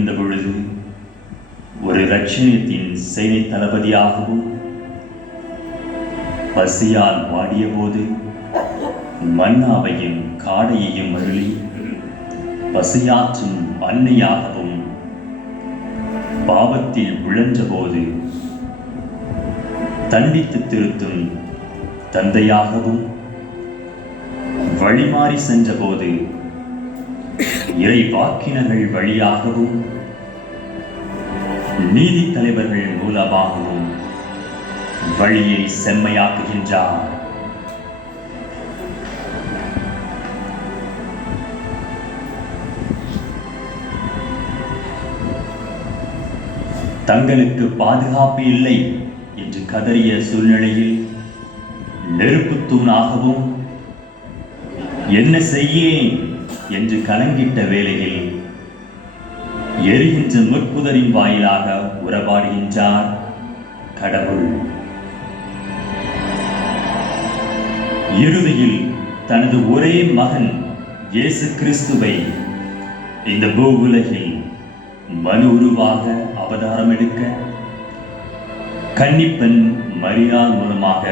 இருந்த பொழுது ஒரு இரட்சணியத்தின் சேனை தளபதியாகவும், பசியால் வாடிய போது மன்னாவையும் காடையையும் அருளி பசியாற்றும் அன்னையாகவும், பாவத்தில் விழன்ற போது தண்டித்து திருத்தும் தந்தையாகவும், வழிமாறி சென்ற போது இறை வாக்கினர்கள் வழியாகவும், நீதி தலைவர்கள் மூலமாகவும் வழியை செம்மையாக்குகின்றார். தங்களுக்கு பாதுகாப்பு இல்லை என்று கதறிய சூழ்நிலையில் நெருப்பு தூணாகவும், என்ன செய்யேன் என்று கலங்கிட்ட வேளையில் எரிகின்ற முட்புதரின் வாயிலாக உறவாடுகின்றார் கடவுள். இறுதியில் தனது ஒரே மகன் இயேசு கிறிஸ்துவை இந்த பூ உலகில் மனு உருவாக அவதாரம் எடுக்க கன்னிப்பெண் மரியாள் மூலமாக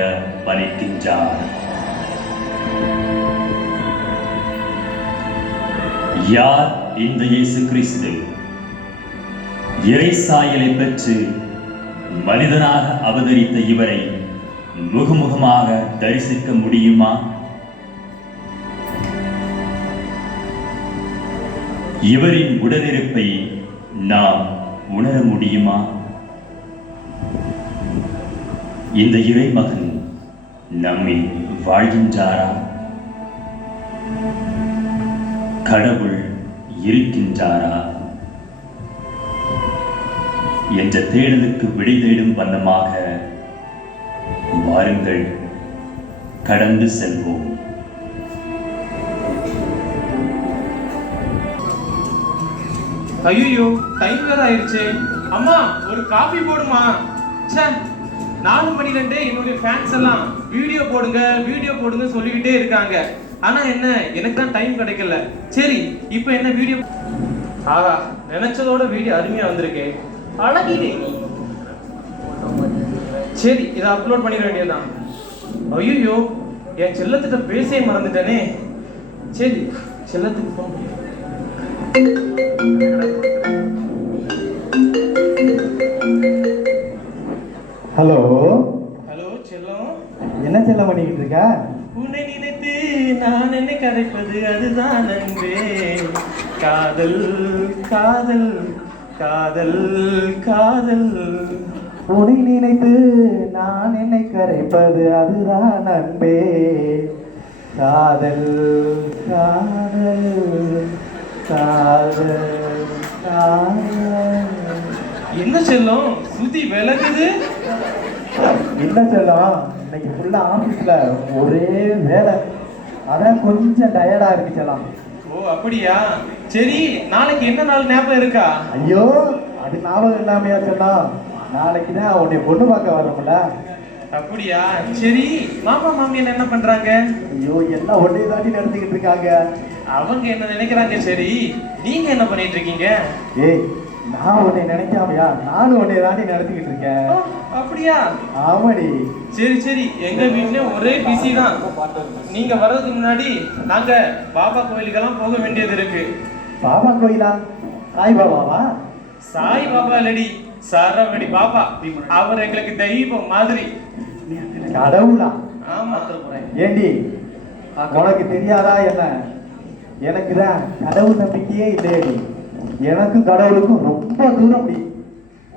பணிக்கின்றார். யார் இந்த இயேசு கிறிஸ்து? இறை சாயலை பெற்று மனிதனாக அவதரித்த இவரை முகமுகமாக தரிசிக்க முடியுமா? இவரின் உடனிருப்பை நாம் உணர முடியுமா? இந்த இறைமகன் நம்மில் வாழ்கின்றாரா? கடவுள் இருக்கின்றாரா என்ற தேடலுக்கு விடை தேடும் வண்ணமாக வாருங்கள், கடந்து செல்வோம். ஐயோ, டைம் வேற ஆயிடுச்சு. அம்மா, ஒரு காபி போடுமா? 4 மணிலேருந்து என்னுடைய ஃபேன்ஸ் எல்லாம் வீடியோ போடுங்க சொல்லிக்கிட்டே இருக்காங்க. ஆனா என்ன, எனக்கு தான் டைம் கிடைக்கல. சரி, இப்போ என்ன வீடியோ? ஆஹா, நினைச்சதோட வீடியோ அருமையா வந்திருக்கு. அழகிலே நீ. சரி, இதை அப்லோட் பண்ணிட வேண்டியதுதான். ஐயோ, என் செல்லத்திட்ட பேசவே மறந்துட்டேனே. சரி, செல்லத்துக்கு போன் பண்ணி. ஹலோ ஹலோ செல்லம், என்ன செல்லம் பண்ணிக்கிட்டு இருக்க? உன்னை நினைத்து நான் என்ன கரைப்பது, அதுதான் அன்பே. காதல் காதல் காதல் காதல். உன்னை நினைத்து நான் என்னை கரைப்பது அதுதான் அன்பே. காதல் காதல் காதல் காதல். என்ன செல்லம், சுத்தி விலகுது? என்ன செல்லம், இன்னைக்கு ஃபுல்லா ஆஃபீஸில் ஒரே வேலை, அதான் கொஞ்சம் டயர்டாக இருக்கு செல்லம். ஓ அப்படியா? சரி, நாளைக்கு என்ன நாள் ஞாபகம் இருக்கா? ஐயோ, அது ஞாபகம் இல்லாமையா செல்லம்? நாளைக்கு தான் உன்னை பொண்ணு பார்க்க வரோம்ல. அப்படியா? சரி, மாமா மாமி என்ன பண்றாங்க? ஐயோ, எல்லாம் ஒன்னே தாண்டி நடத்திக்கிட்டு இருக்காங்க. அவங்க என்ன நினைக்கிறாங்க? சரி, நீங்க என்ன பண்ணிட்டு இருக்கீங்க? ஏய், நான் உன்னை நினைக்காமையா? நானும் உன்னை தாண்டி நடத்திக்கிட்டு இருக்கேன். அப்படியா? ஆமாடி. சரி சரி, எங்க வீட்லயும் ஒரே பிஸி தான். நீங்க வர்றதுக்கு முன்னாடி நாங்க பாபா கோயிலுக்கெல்லாம் போக வேண்டியது இருக்கு. பாபா கோயிலா? சாய் பாபாவா? சாய் பாபா இல்லடி, சரவடி பாபா. அவர் எங்களுக்கு தெய்வம் மாதிரி. கடவுளா? ஆமா. ஏண்டி, உனக்கு தெரியாதா என்ன? எனக்கு தான் கடவுள் நம்பிக்கையே இல்லையடி. எனக்கும் கடவுளுக்கும் ரொம்ப தூரம் முடி.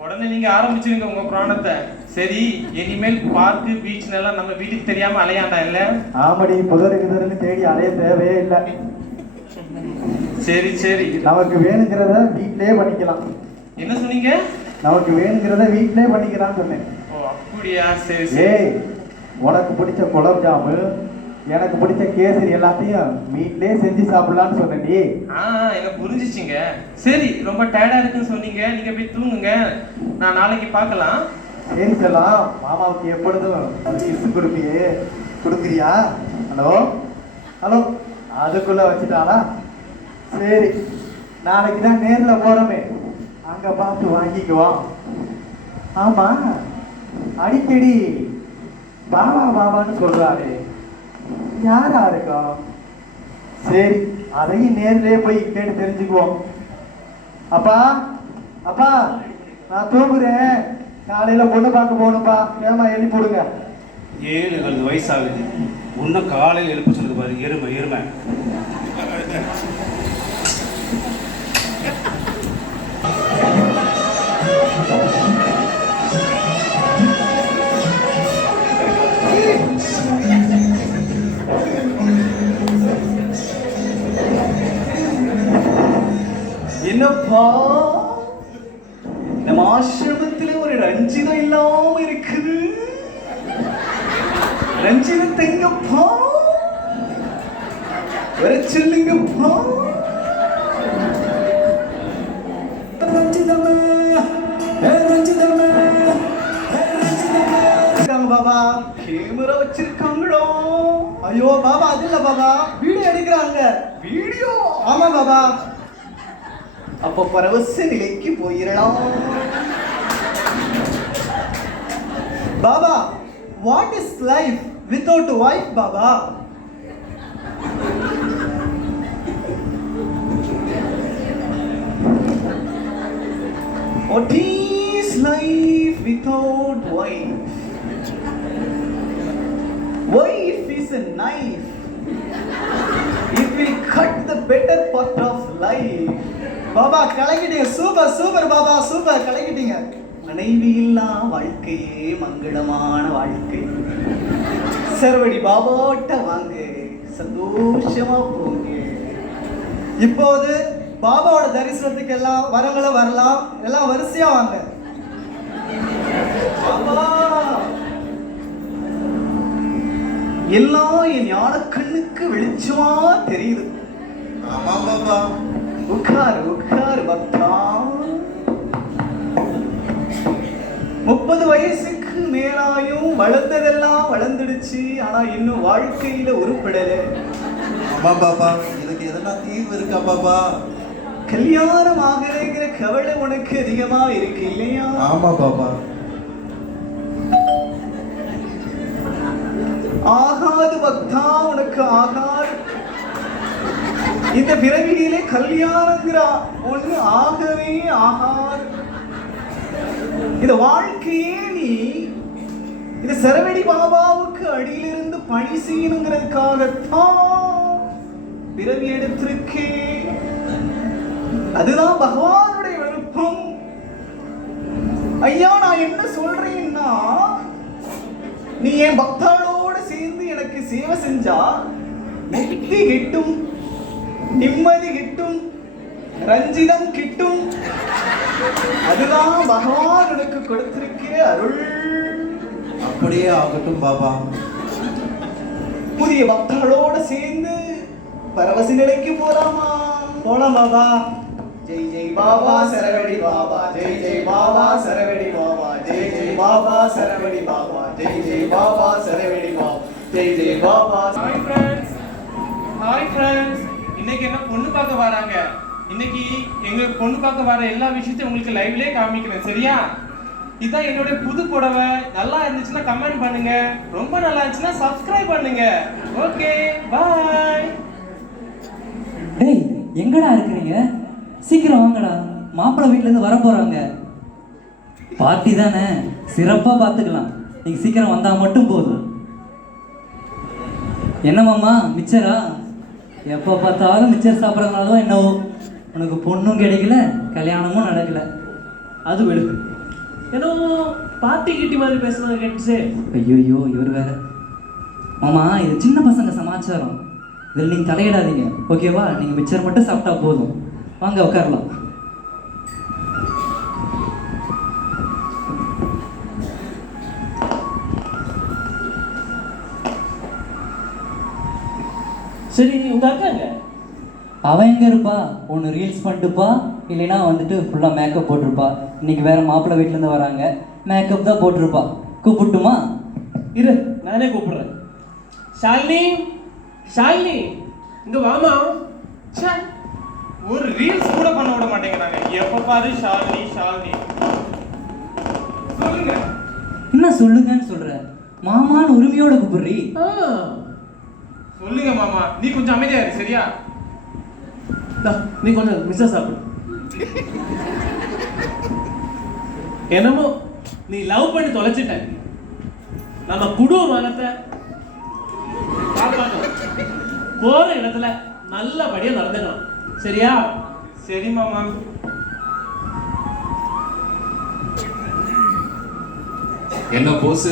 உடனே நீங்க ஆரம்பிச்சிருங்க உங்க புராணத்தை. சரி, இனிமேல் பார்க்கு பீச் எல்லாம் நம்ம வீட்டுக்கு தெரியாம அலையாண்டா இல்ல? ஆமாடி, புதருக்கு தேடி அலைய தேவையே இல்லை. சரி சரி, நமக்கு வேணுங்கிறத வீட்டிலே பண்ணிக்கலாம். என்ன சொன்னீங்க? நமக்கு வேணுங்கிறத வீட்டிலே பண்ணிக்கலாம்னு சொன்னேன். ஓ அப்படியா? சரி சரி. ஏய், உனக்கு பிடிச்ச குலோப் ஜாமு, எனக்கு பிடிச்ச கேசரி எல்லாத்தையும் வீட்டிலே செஞ்சு சாப்பிடலான்னு சொன்னேன்டி. எனக்கு புரிஞ்சிச்சிங்க. சரி, ரொம்ப டயர்டா இருக்குன்னு சொன்னீங்க, நீங்க போய் தூங்குங்க. நான் நாளைக்கு பார்க்கலாம். சரி செல்லாம், மாமாவுக்கு எப்பொழுதும் கிஃப்ட் கொடுக்குறியா? ஹலோ ஹலோ, அதுக்குள்ள வச்சுட்டாளா? சரி, நாளைக்கு தான் நேரில் போகிறோமே, அங்க பார்த்து வாங்கிக்குவோம். ஆமா, அடிக்கடி பாபா பாபான்னு சொல்றாரு, யாரா இருக்கோம்? சரி, அதையும் நேர்லயே போய் கேட்டு தெரிஞ்சுக்குவோம். அப்பா அப்பா, நான் தூங்குறேன், காலையில பொண்ணு பார்க்க போகணும்பா, ஏமா எழுப்பி போடுங்க. 7 வயசாகுது, இன்னும் காலையில் எழுப்ப சொல்லுது பாரு, எருமை எருமை. என்னப்பா, நம்ம ஆசிரமத்துல ஒரு ரஞ்சிதம் இல்லாம இருக்குது. ரஞ்சிதத்தை எங்கப்பா வர சொல்லுங்கப்பா. ரஞ்சிதமே ரஞ்சிதமே பாபா, கேமரா வச்சிருக்காங்களோ? ஐயோ பாபா, அது இல்ல பாபா, வீடியோ எடுக்கிறாங்க. வீடியோ? ஆமா பாபா. அப்ப பரவச நிலைக்கு போயிடலாம். Baba, what is life without wife Baba? What is life without wife? Wife is a knife. It will cut the better part of life. Baba கலக்கிட்டீங்க, சூப்பர் சூப்பர் பாபா, சூப்பர் கலக்கிட்டீங்க. மனைவி இல்லா வாழ்க்கையே மங்களமான வாழ்க்கை. சரவடி பாபாட்ட வாங்க, சந்தோஷமா போங்க. இப்போது பாபாவோட தரிசனத்துக்கு எல்லாம் வரவங்களும் வரலாம், எல்லாம் வரிசையா வாங்க. பாபா, எல்லாம் என் ஞான கண்ணுக்கு வெளிச்சமா தெரியுது. ஆமா பாபா. உட்கார் உட்கார் பக்தா. 30 வயசுக்கு மேலாயும் வளர்ந்ததெல்லாம் வளர்ந்துடுச்சு, ஆனா இன்னும் வாழ்க்கையில உருப்படல. ஆமா பாபா, இதுக்கு எதனா தீர்வு இருக்கா பாபா? கல்யாணம் ஆகிறேங்கிற கவலை உனக்கு அதிகமா இருக்கு இல்லையா? ஆமா பாபா. ஆகாது பக்தா, உனக்கு ஆகாது. இந்த பிறவியிலே கல்யாணங்கிற ஒண்ணு ஆகவே ஆகாது. இந்த வாழ்க்கையே நீ இந்த சரவடி பாபாவுக்கு அடியிலிருந்து பணி செய்யணுங்கிறதுக்காகத்தான் பிறவி எடுத்திருக்கே. அதுதான் பகவானுடைய விருப்பம். ஐயா, நான் என்ன சொல்றேன்னா, நீ என் பக்தர்களோட சேர்ந்து எனக்கு சேவை செஞ்சா முக்தி கிட்டும், நிம்மதி கிட்டும், ரஞ்சிதம் கிட்டும். அதுதான் பகவான் உனக்கு கொடுத்திருக்கிற அருள். அப்படியே ஆகட்டும் பாபா. புதிய பக்தர்களோட சேர்ந்து பரவசி நிலைக்கு போலாமா? போலாம் Baba. Jai Jai Baba Saravadi Baba, Jai Jai Baba Saravadi Baba, Jai Jai Baba Saravadi Baba, Jai Jai Baba Saravadi Baba, Jai Jai Baba. Hi friends, hi friends. இன்னைக்கு என்ன பொண்ணு பார்க்க வராங்க. இன்னைக்கு எங்களுக்கு பொண்ணு பார்க்க வர எல்லா விஷயத்தையும் உங்களுக்கு லைவ்லயே காமிக்கிறேன், சரியா? இதான் என்னோட புது புடவை. நல்லா இருந்துச்சுன்னா கமெண்ட் பண்ணுங்க, ரொம்ப நல்லா இருந்துச்சுன்னா சப்ஸ்கிரைப் பண்ணுங்க. ஓகே, பாய். டேய், எங்கடா இருக்கிறீங்க? சீக்கிரம் வாங்கடா, மாப்பிள்ளை வீட்டிலேருந்து வர போகிறாங்க. பார்ட்டி தானே, சிறப்பாக பார்த்துக்கலாம். நீங்கள் சீக்கிரம் வந்தால் மட்டும் போதும். என்ன மாமா, மிச்சரா? எப்போ பார்த்தாலும் மிச்சர் சாப்பிட்றதுனால தான் என்னவோ உனக்கு பொண்ணும் கிடைக்கல, கல்யாணமும் நடக்கல. அது விடு, ஏதோ பார்ட்டி கிட்டி மாதிரி பேசுனது கேட்டுச்சு. ஐயோ, இவர் வேற. மாமா, இது சின்ன பசங்க சமாச்சாரம், இதில் நீங்கள் தலையிடாதீங்க, ஓகேவா? நீங்கள் மிச்சர் மட்டும் சாப்பிட்டா போதும். வாங்க உட்காரலாம். சரி, உங்க அக்காங்க? அவன் எங்கே இருப்பா? ஒன்று ரீல்ஸ் பண்ணிட்டுப்பா, இல்லைன்னா வந்துட்டு ஃபுல்லாக மேக்கப் போட்டிருப்பா. இன்னைக்கு வேற மாப்பிள்ளை வீட்டிலேருந்து வராங்க, மேக்கப் தான் போட்டிருப்பா. கூப்பிட்டுமா? இரு, நானே கூப்பிடுறேன். ஷாலினி, ஷாலினி, இங்க வாமா. ச்சே, ஒரு ரீல்ஸ் கூட பண்ண விட மாட்டேங்கிறாங்க. எப்ப பாரு ஷாலினி ஷாலினி. சொல்லுங்க. என்ன சொல்லுங்கன்னு சொல்ற? மாமான்னு உரிமையோட கூப்பிடுறீ. சொல்லுங்க மாமா. நீ கொஞ்சம் அமைதியா இரு சரியா? நீ கொஞ்சம் மிஸ்ஸா சாப்பிடு. என்னமோ நீ லவ் பண்ணி தொலைச்சிட்ட. நம்ம குடும்பத்தை போற இடத்துல நல்லபடியா நடந்துக்கணும் சரியா? சரி மாமா. என்ன போஸ்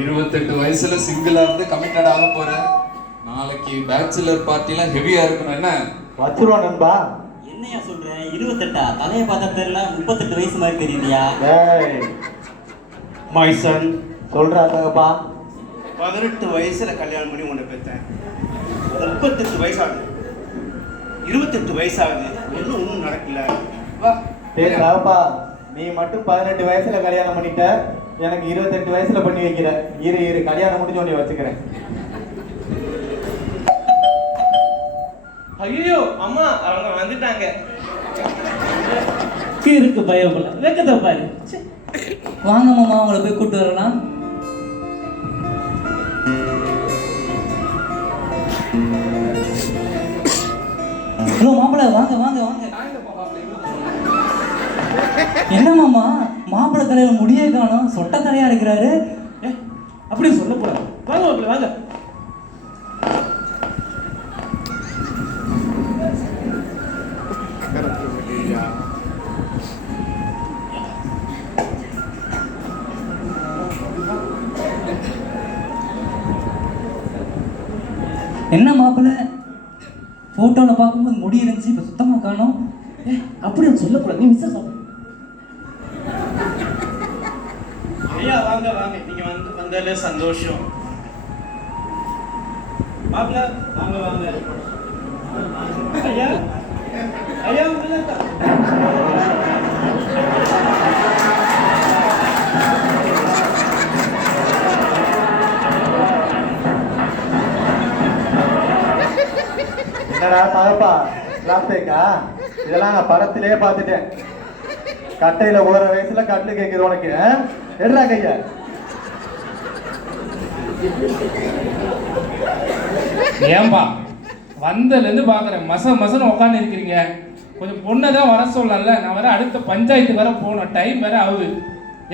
28 வயசுல சிங்கிளா இருந்து கமிட்டட் ஆக போற. நாளைக்கு பேச்சுலர் பார்ட்டிலாம் ஹெவியா இருக்கணும். என்ன வச்சிருவோம் நண்பா. என்னையா சொல்ற? 28 தலையை பார்த்தா தெரியல, 38 வயசு மாதிரி தெரியுதியா? My son சொல்றாங்கப்பா. 18 வயசுல கல்யாணம் பண்ணி உன்னை பெற்றேன். 38 வயசாகுது, 28 வயசாகுது, இன்னும் ஒன்றும் நடக்கல. வா பேசாப்பா. நீ மட்டும் 18 வயசுல கல்யாணம் பண்ணிட்ட, எனக்கு 28 வயசுல பண்ணி வைக்கிற. இரு கல்யாணம் முடிஞ்சு உன்னை வச்சுக்கிறேன். ஐயோ அம்மா அவங்க வந்துட்டாங்க. இருக்கு பயப்பட வெக்கத்தை பாரு. வாங்க மாமா, உங்களை போய் கூட்டு வரலாம். ஹலோ மாப்பிள்ள, வாங்க வாங்க வாங்க. என்ன மாமா, மாப்பிள்ளை தலையில முடியே காணும், சொட்ட தலையா இருக்கிறாரு. அப்படி சொல்லக்கூடாது. வாங்க மாப்பிள்ள வாங்க. என்ன மாப்பிள்ள, போட்டோல பார்க்கும்போது முடி இருந்துச்சு, இப்ப சுத்தமா காணும். அப்படி சொல்லக்கூடாது. நீ மிஸ்ஸா சாப்பிடு. ஐயா வாங்க வாங்க, நீங்க வந்தாலே சந்தோஷம். மாப்பிள்ள வாங்க வாங்க. ஐயா ஐயா என்னடா தகப்பா, லாஸ்டேக்கா? இதெல்லாம் நான் படத்திலே பார்த்துட்டேன். கட்டையில போற வயசுல கட்லு கேக்குது உனக்கு. எடுறா கையா. ஏன்பா வந்ததுலேருந்து பார்க்குறேன் மசன்னு உட்காந்து இருக்கிறீங்க. கொஞ்சம் பொண்ணை தான் வர சொல்லல. நான் வர அடுத்த பஞ்சாயத்து வர போகணும், டைம் வேற ஆகுது.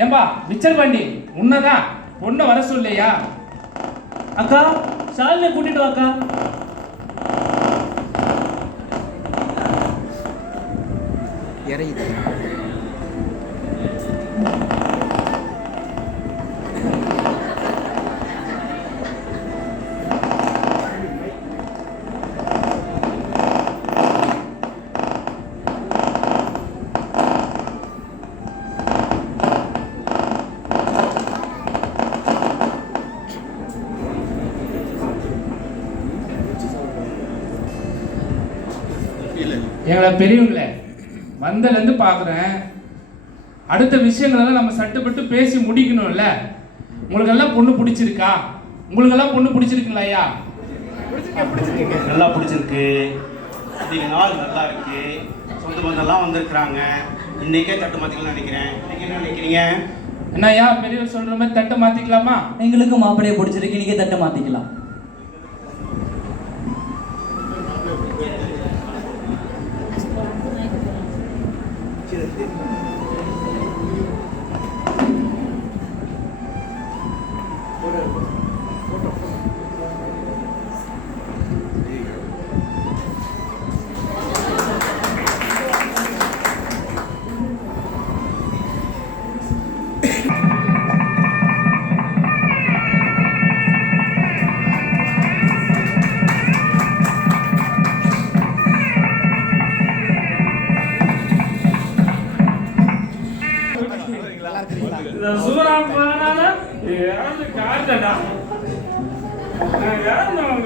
ஏன்பா மிச்சர் பாண்டி, உன்னதான் பொண்ணை வர சொல்லையா? அக்கா ஷாலினியை கூட்டிட்டு வாக்கா. எங்களை பெரியவங்களே வந்ததுலேருந்து பார்க்குறேன். அடுத்த விஷயங்களெல்லாம் நம்ம சட்டுப்பட்டு பேசி முடிக்கணும்ல. உங்களுக்கெல்லாம் பொண்ணு பிடிச்சிருக்கா? உங்களுக்கெல்லாம் பொண்ணு பிடிச்சிருக்குங்களா ஐயா? நல்லா பிடிச்சிருக்கு. இன்னைக்கு நாள் நல்லா இருக்கு. சொந்த பந்தெல்லாம் வந்திருக்கிறாங்க. இன்னைக்கே தட்டு மாத்திக்கலாம்னு நினைக்கிறேன். இன்னைக்கு என்ன நினைக்கிறீங்க? என்ன ஐயா பெரியவர் சொல்ற மாதிரி தட்டை மாத்திக்கலாமா? எங்களுக்கு மாப்பிள்ளையை பிடிச்சிருக்கு, நீங்க தட்டை மாத்திக்கலாம்.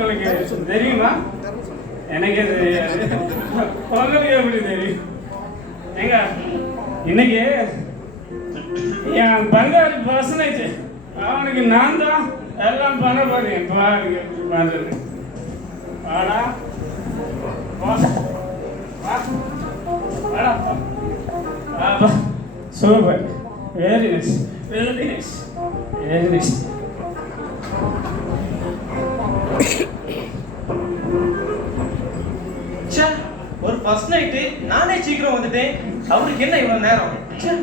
உங்களுக்கு தெரியுமா? எனக்கே தெரியாது. உங்களுக்கு எப்படி தெரியும்? எங்க இன்னைக்கு என் பங்காளி பர்சனேஜ் அவனுக்கு நான் தான் எல்லாம் பண்ண போறேன். பாருங்க பண்றது. வாடா super, very nice, very nice, very nice. ச்சே, ஒரு ஃபர்ஸ்ட் நைட்டு நானே சீக்கிரம் வந்துட்டேன், அவருக்கு என்ன இவ்வளவு நேரம்? ச்சே.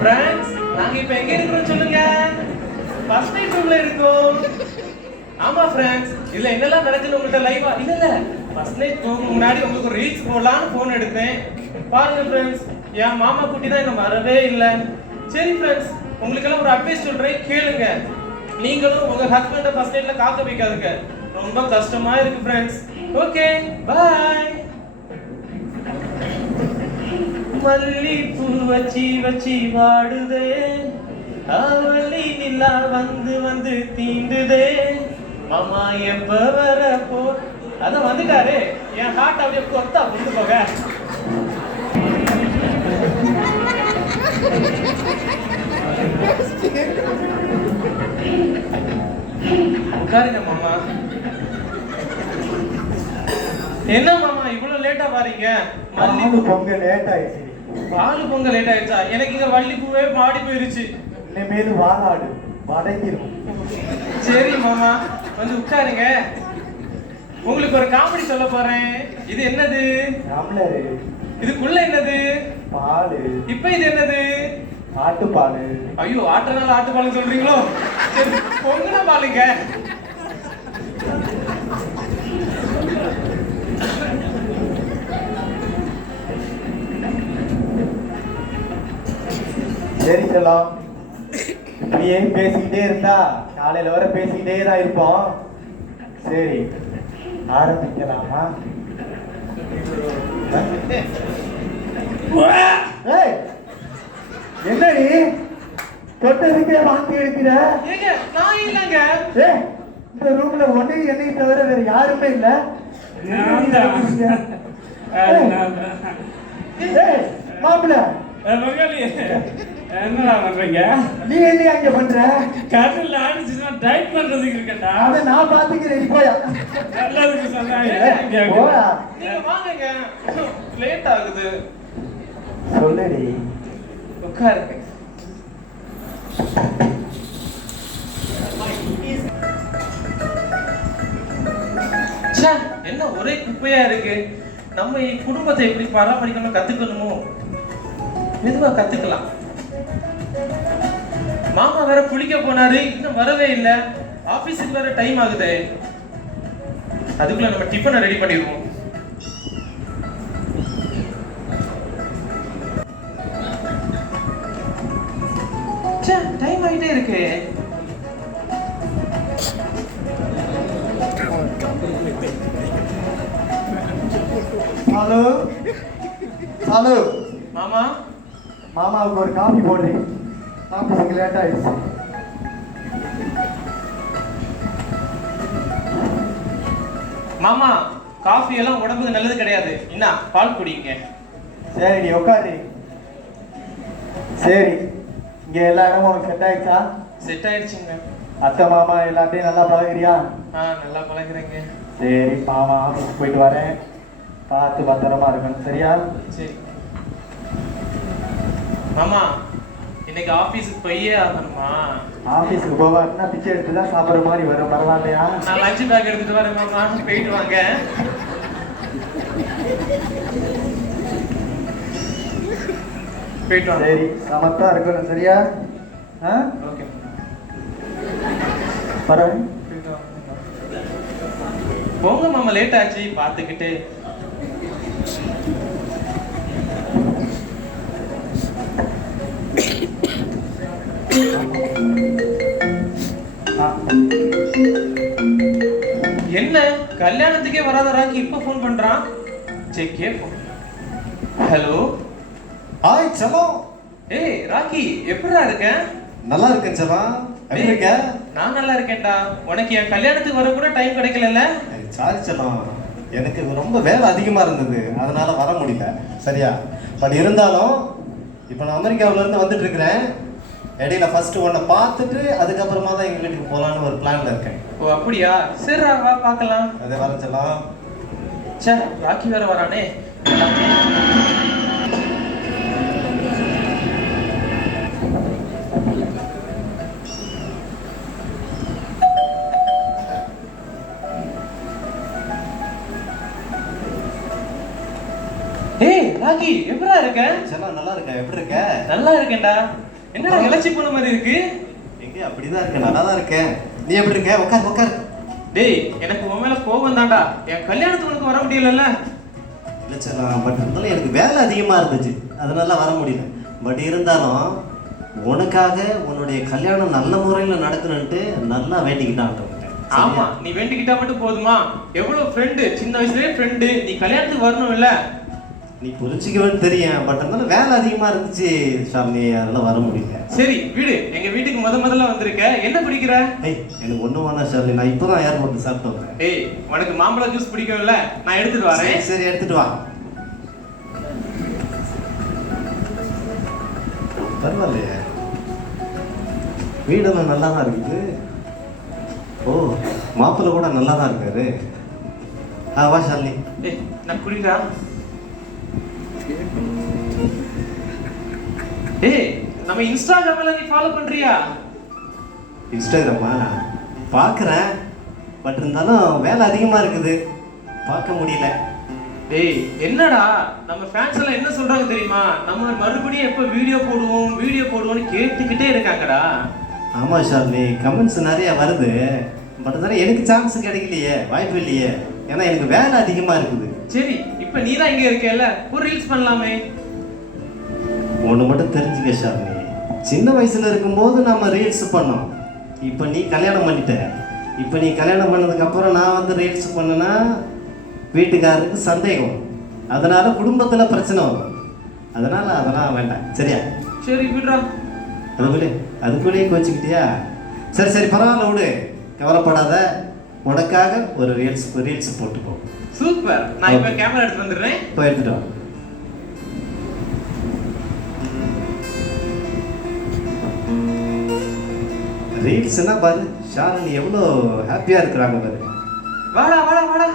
ஃப்ரெண்ட்ஸ், நாங்க இப்ப எங்க இருக்கிறோம் சொல்லுங்க? ஃபர்ஸ்ட் நைட் ரூம்ல இருக்கோம். ஆமா ஃப்ரெண்ட்ஸ், இதுல என்னெல்லாம் நடக்குது உங்கள்கிட்ட லைவா? இல்ல ஃபர்ஸ்ட் நைட் முன்னாடி உங்களுக்கு ரீல்ஸ் போடலான்னு போன் எடுத்தேன். பாருங்க ஃப்ரெண்ட்ஸ், என் மாமா குட்டி தான் இன்னும் வரவே இல்லை. சரி ஃப்ரெண்ட்ஸ், உங்களுக்கெல்லாம் ஒரு அட்வைஸ் சொல்றேன், கேளுங்க. நீங்களும் உங்க ஹஸ்பண்ட ஃபர்ஸ்ட் நைட்ல காக்க வைக்காதுங்க, ரொம்ப கஷ்டமா இருக்கு ஃப்ரெண்ட்ஸ். Okay, by. மல்லிப்பூ வச்சி வச்சி வாடுதே, அவளி நிலா வந்து வந்து தீண்டுதே, மாமா எப்ப வர போ. அதான் வந்துட்டாரு, என் ஹார்ட் அப்படியே கொத்தா கொண்டு போக. உட்காருங்க மாமா. என்ன மாமா இவ்வளவு லேட்டா வாரீங்க? பாலு பொங்க லேட் ஆயிடுச்சு. பாலு பொங்க லேட் ஆயிடுச்சா? எனக்கு இங்க வள்ளிப்பூவே மாடி போயிருச்சு. இனிமேல் வாழாடு வதங்கிடும். சரி மாமா, வந்து உட்காருங்க. உங்களுக்கு ஒரு காமெடி சொல்ல போறேன். இது என்னது? டம்ளரு. இதுக்குள்ள என்னது? பாலு. இப்ப இது என்னது? ஆட்டுப்பாலு. ஐயோ, ஆட்டுனால ஆட்டுப்பாலு சொல்றீங்களோ? சரி, பொங்குன பாலுங்க. சரி செல்லம், இப்படியே பேசிக்கிட்டே இருந்தா காலையில வர பேசிக்கிட்டே தான் இருப்போம். சரி, ஆரம்பிக்கலாமா? ஏய், என்னடி தொட்டதுக்கே வாங்கி எடுக்கிற? ஏங்க, நான் இல்லங்க. ஏய், இந்த ரூம்ல ஒண்ணு என்னை தவிர வேற யாருமே இல்ல. ஏய் மாப்பிள்ள, என்னடா பண்றீங்க? நீ என்ன அங்க பண்ற? கட்டில் அடிச்சுன்னா டைட் பண்றதுக்கு இருக்கேன்டா. அத நான் பாத்துக்கிறேன். போயா, நல்லதுக்கு சொன்னாங்க. போடா. நீங்க வாங்குங்க, லேட் ஆகுது. சொல்லுடி. உட்காருங்க. ச்சே, என்ன ஒரே குப்பையா இருக்கு. நம்ம குடும்பத்தை எப்படி பராமரிக்கணும் கத்துக்கணுமோ, மெதுவா கத்துக்கலாம். மாமா வேற குளிக்க போனாரு, இன்னும் வரவே இல்லை. ஆபீஸுக்கு வேற டைம் ஆகுது. அதுக்குள்ள நம்ம டிஃபனை ரெடி பண்ணிடுவோம். டைம் ஆயிட்டே இருக்கு. ஹலோ ஹலோ மாமா, மாமாவுக்கு ஒரு காஃபி போடுறேன். ஆஃபீஸுக்கு லேட் ஆயிடுச்சு. மாமா, காஃபி எல்லாம் உடம்புக்கு நல்லது கிடையாது. என்ன, பால் குடிங்க. சரி, நீ உட்காரு. சரி, இங்க எல்லா இடமும் உனக்கு செட் ஆயிடுச்சா? செட் ஆயிடுச்சுங்க. அத்தை மாமா எல்லாத்தையும் நல்லா பழகுறியா? நல்லா பழகுறேங்க. சரி, மாமா ஆஃபீஸ் போயிட்டு வரேன். பார்த்து பத்திரமா இருக்கணும், சரியா? சரி மாமா, இன்னைக்கு ஆபீஸுக்கு போயே ஆகணுமா? ஆஃபீஸுக்கு போவாருன்னா பிச்சை எடுத்து தான் சாப்பிட்ற மாதிரி வரும். பரவாயில்லையா? நான் லஞ்ச் பேக் எடுத்துட்டு வரேன் மாமா, போயிட்டு வாங்க. போயிட்டு வாங்க. சரி, சமத்தா இருக்கணும், சரியா? ஓகே, பரவாயில்ல. போங்க மாமா, லேட் ஆச்சு. பார்த்துக்கிட்டு என்ன கல்யாணத்துக்கே வராத ராக்கி இப்ப போன் பண்றான். சரி கேப்போம். ஹலோ. ஹாய் செல்லம். ஏய் ராக்கி, எப்படிடா இருக்க? நல்லா இருக்கேன் செல்லம். எப்படி இருக்க? நான் நல்லா இருக்கேன்டா. உனக்கு என் கல்யாணத்துக்கு வர கூட டைம் கிடைக்கலல்ல? சாரி செல்லம், எனக்கு ரொம்ப வேலை அதிகமா இருந்தது, அதனால வர முடியல. சரியா? பட் இருந்தாலும் இப்போ நான் அமெரிக்காவில இருந்து வந்துட்டு இருக்கிறேன். இடையில ஃபர்ஸ்ட் உன்னை பார்த்துட்டு அதுக்கப்புறமா தான் எங்க வீட்டுக்கு போகலான்னு ஒரு பிளான்ல இருக்கேன். ஓ அப்படியா? சரி வா பார்க்கலாம். அதே வர செல்லம். ச்சே ராக்கி வேற வரானே. ஏய் ராக்கி எப்படா இருக்க? செல்லம் நல்லா இருக்க, எப்படி இருக்க? நல்லா இருக்கேன்டா. என்னடா இளைச்சி போன மாதிரி இருக்கு? எங்க அப்படிதான் இருக்க, நல்லா தான் இருக்கேன். நீ எப்படி இருக்க? உட்கார் உட்கார். டேய் எனக்கு உன் மேல கோபம் தான்டா. என் கல்யாணத்துக்கு உனக்கு வர முடியலல்ல? இல்லை செல்லம், பட் இருந்தாலும் எனக்கு வேலை அதிகமா இருந்துச்சு, அதனால வர முடியல. பட் இருந்தாலும் உனக்காக உன்னுடைய கல்யாணம் நல்ல முறையில் நடக்கணுன்ட்டு நல்லா வேண்டிக்கிட்டான். ஆமா, நீ வேண்டிக்கிட்டா மட்டும் போதுமா? எவ்வளவு ஃப்ரெண்டு, சின்ன வயசுலயே ஃப்ரெண்டு, நீ கல்யாணத்துக்கு வரணும் இல்ல? நீ புரிஞ்சுக்கவேன்னு தெரியும், பட் இருந்தாலும் வேலை அதிகமா இருந்துச்சு ஷாலினி, அதெல்லாம் வர முடியல. சரி விடு, எங்க வீட்டுக்கு முதல்ல வந்திருக்க, என்ன பிடிக்கிற? ஏய் எனக்கு ஒன்றும் வேணாம் ஷாலினி, நான் இப்போதான் ஏர்போர்ட் சாப்பிட்டு வரேன். ஏய் உனக்கு மாம்பழ ஜூஸ் பிடிக்கும்ல, நான் எடுத்துட்டு வரேன். சரி எடுத்துட்டு வா. பரவாயில்லையே, வீடெல்லாம் நல்லா தான் இருக்குது. ஓ மாப்பிள்ளை கூட நல்லா தான் இருக்காரு. வா ஷாலினி. ஏய் நான் குடிடா. ஏய் நம்ம இன்ஸ்டாகிராம்ல நீ ஃபாலோ பண்றியா? இன்ஸ்டாகிராமா பார்க்குறேன், பட் இருந்தாலும் வேலை அதிகமாக இருக்குது, பார்க்க முடியல. டேய் என்னடா நம்ம ஃபேன்ஸ் எல்லாம் என்ன சொல்றாங்க தெரியுமா? நம்ம மறுபடியும் எப்போ வீடியோ போடுவோம்னு கேட்டுக்கிட்டே இருக்காங்கடா. ஆமாம் ஷாலினி, கமெண்ட்ஸ் நிறைய வருது, பட் இருந்தாலும் எனக்கு சான்ஸ் கிடைக்கலையே, வாய்ப்பு இல்லையே, ஏன்னா எனக்கு வேலை அதிகமாக இருக்குது. சரி இப்போ நீ தான் இங்கே இருக்கேல்ல, ஒரு ரீல்ஸ் பண்ணலாமே. ஒன்று மட்டும் தெரிஞ்சுக்க ஷாலினி, சின்ன வயசில் இருக்கும்போது நம்ம ரீல்ஸ் பண்ணோம். இப்போ நீ கல்யாணம் பண்ணிட்ட, இப்போ நீ கல்யாணம் பண்ணதுக்கப்புறம் நான் வந்து ரீல்ஸ் பண்ணேன்னா வீட்டுக்காரருக்கு சந்தேகம், அதனால் குடும்பத்தில் பிரச்சனை வரும். அதெல்லாம் வேண்டாம், சரியா? சரி விடுறா. அதுக்குள்ளேயே கோச்சிக்கிட்டியா? சரி சரி பரவாயில்ல விடு, கவலைப்படாத, உனக்காக ஒரு ரீல்ஸ் போட்டுப்போ. சூப்பர், நான் இப்போ கேமரா எடுத்து வந்துடுறேன். போய் எடுத்துட்டு வா. ரீல்ஸ்னா பாரு ஷாலினி எவ்வளோ ஹாப்பியாக இருக்கிறாங்க பாரு. வாடா வாடா வாடா.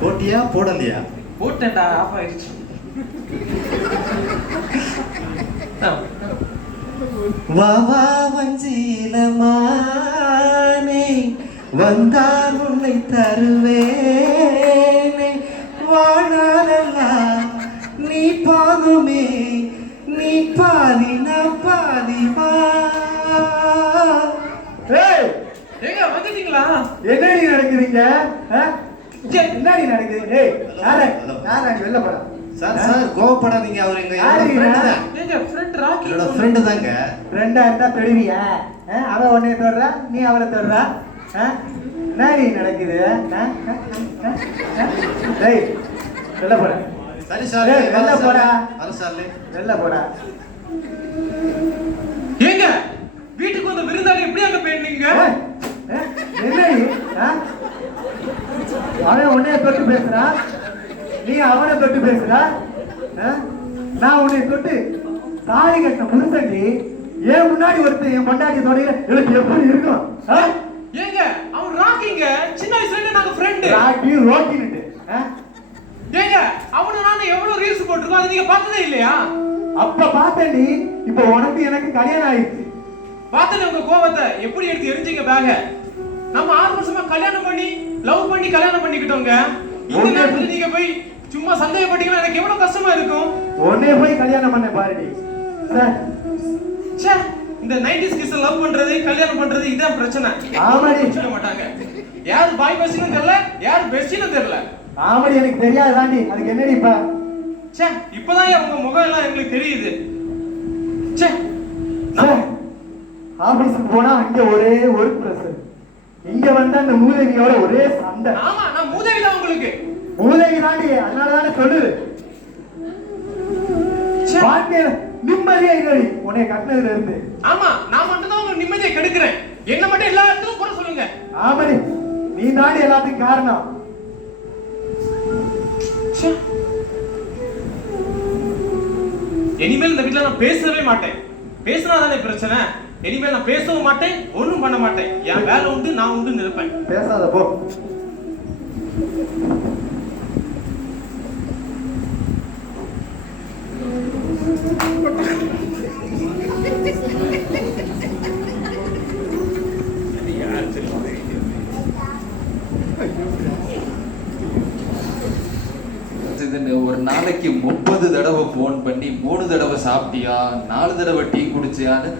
போட்டியா போடலையா? போட்டேன்டா, ஆஃப் ஆயிடுச்சு. வா வா வஞ்சிலமானே, வந்தால் உன்னை தருவேனே, வாழலாம் நீ பாதுமே, நீ பாதி நான் பாதி வா. ஏங்க வந்துட்டீங்களா? என்னடி நடக்குதுங்க? என்னடி நடக்குது? ஏய் யாரா வெளில போடா. சார் கோவப்படாதீங்க, அவர் எங்க ஃப்ரெண்ட் ராக்கி, என்னோட ஃப்ரெண்டு தாங்க. ஃப்ரெண்டா இருந்தா தொடுவியா? அவன் உன்னை தொடுறா, நீ அவளை தொடுறா. என்னடி நடக்குது? டேய் வெளில போடா. சரி சார், வெளில போடா. வெளில போடா. ஏங்க வீட்டுக்கு வந்த விருந்தாளி எப்படி அங்க போயிருந்தீங்க? என்னடி அவன் உன்னைய தொட்டு பேசுறா, நீ அவனை தொட்டு பேசுறா. நான் உன்னை தொட்டு தாலி கட்டின புருஷன்டி, ஏன் முன்னாடி ஒருத்தர் என் பொண்டாட்டி தொடையில எனக்கு எப்படி இருக்கும்? ஏங்க அவன் ராக்கிங்க, சின்ன வயசுல இருந்து நாங்க ஃப்ரெண்ட். ராக்கி ரோக்கிட்டு. ஏங்க அவன நான் எவ்வளவு ரீல்ஸ் போட்டுருக்கோம், அது நீங்க பார்த்ததே இல்லையா? அப்ப பார்த்தேன்டி, இப்போ உனக்கு எனக்கு கல்யாணம் ஆயிடுச்சு. பார்த்தேன் உங்க கோவத்தை எப்படி எடுத்து எரிஞ்சீங்க பேக. நம்ம 6 வருஷமா கல்யாணம் பண்ணி லவ் பண்ணி கல்யாணம் பண்ணிக்கிட்டோங்க. இந்த நேரத்துல நீங்க போய் சும்மா சந்தேகப்பட்டீங்கன்னா எனக்கு எவ்வளவு கஷ்டமா இருக்கும். உடனே போய் கல்யாணம் பண்ண பாருடி. ச்சே, இந்த 90s கிட்ஸ் லவ் பண்றது கல்யாணம் பண்றது இதான் பிரச்சனை. ஆமாடி, சொல்ல மாட்டாங்க. யாரு பாய் பெஸ்ட்னு தெரியல, யாரு பெஸ்ட்னு தெரியல. ஆமாடி, எனக்கு தெரியாதாண்டி. அதுக்கு என்னடி இப்ப? ச்சே, இப்பதான் உங்க முகம் எல்லாம் எங்களுக்கு தெரியுது. ச்சே, ஆபீஸ்க்கு போனா அங்க ஒரே ஒர்க் பிரஷர், இங்க வந்தா அந்த மூதேவியோட ஒரே சண்டை. ஆமா, நான் மூதேவி தான் உங்களுக்கு. மூதேவி தாண்டி, அதனாலதானே சொல்லுது. வாழ்க்கையில நிம்மதியா இல்லடி உன்னை கட்டினதுல இருந்து. ஆமா, நான் மட்டும் தான் உங்களுக்கு நிம்மதியை கெடுக்கிறேன். என்ன மட்டும் எல்லாத்துக்கும் குறை சொல்லுங்க. ஆமாடி, நீ தாண்டி எல்லாத்துக்கும் காரணம். இனிமேல் இந்த வீட்டுல நான் பேசவே மாட்டேன். பேசினா தானே பிரச்சனை. இனிமேல் நான் பேசவும் மாட்டேன், ஒண்ணும் பண்ண மாட்டேன். என் வேலை உண்டு, நான் உண்டு இருப்பேன். பேசாத போ. ஒரு நாளைக்கு 30 தடவை போன் பண்ணி 3 தடவை சாப்பிட்டியா 4 தடவை டீ குடிச்சியான்னு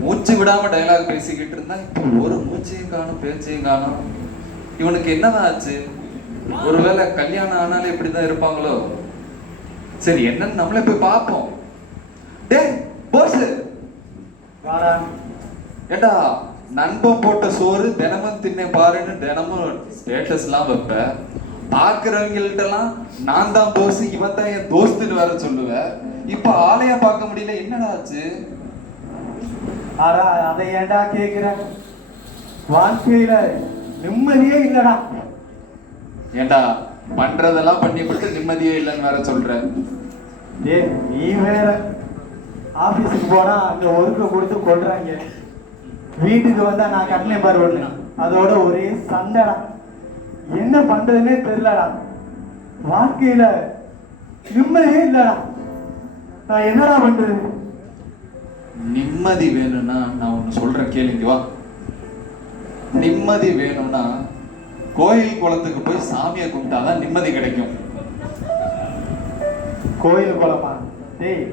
மூச்சு விடாம டயலாக் பேசிக்கிட்டு இருந்தா இப்போ ஒரு மூச்சையும் காணும் பேச்சையும் காணும். இவனுக்கு என்னதான் ஆச்சு? ஒருவேளை கல்யாணம் ஆனாலும் இப்படிதான் இருப்பாங்களோ? சரி, என்னன்னு நம்மளே போய் பார்ப்போம். டேய் போஸ், ஏண்டா நண்பன் போட்ட சோறு தினமும் தின்ன பாருன்னு தினமும் ஸ்டேட்டஸ் எல்லாம் வைப்ப. பாக்குறவங்கள்ட்ட எல்லாம் நான் தான் போஸ், இவன் தான் என் தோஸ்துன்னு வேற சொல்லுவேன். இப்ப ஆளையா பார்க்க முடியல, என்னடா ஆச்சு? அதை ஏன்டா கேக்குற? வாழ்க்கையில நிம்மதியே இல்லடா. ஏண்டா பண்றதெல்லாம் பண்ணி கொடுத்து நிம்மதியே இல்லைன்னு வேற சொல்ற. நீ வேற ஆபீஸுக்கு போனா அங்க ஒர்க்க கொடுத்து கொள்றாங்க, வீட்டுக்கு வந்தா நான் கட்டினேன் பாரு ஒண்ணு, அதோட ஒரே சண்டைடா. என்ன பண்றதுன்னே தெரியலடா. வாழ்க்கையில நிம்மதியே இல்லடா. நான் என்னடா பண்றது? நிம்மதி வேணும்னா நான் ஒண்ணு சொல்றேன் கேளுங்க வா. நிம்மதி வேணும்னா கோயில் குளத்துக்கு போய் சாமியை கும்பிட்டாதான் நிம்மதி கிடைக்கும். கோயில் குளமா? டேய்,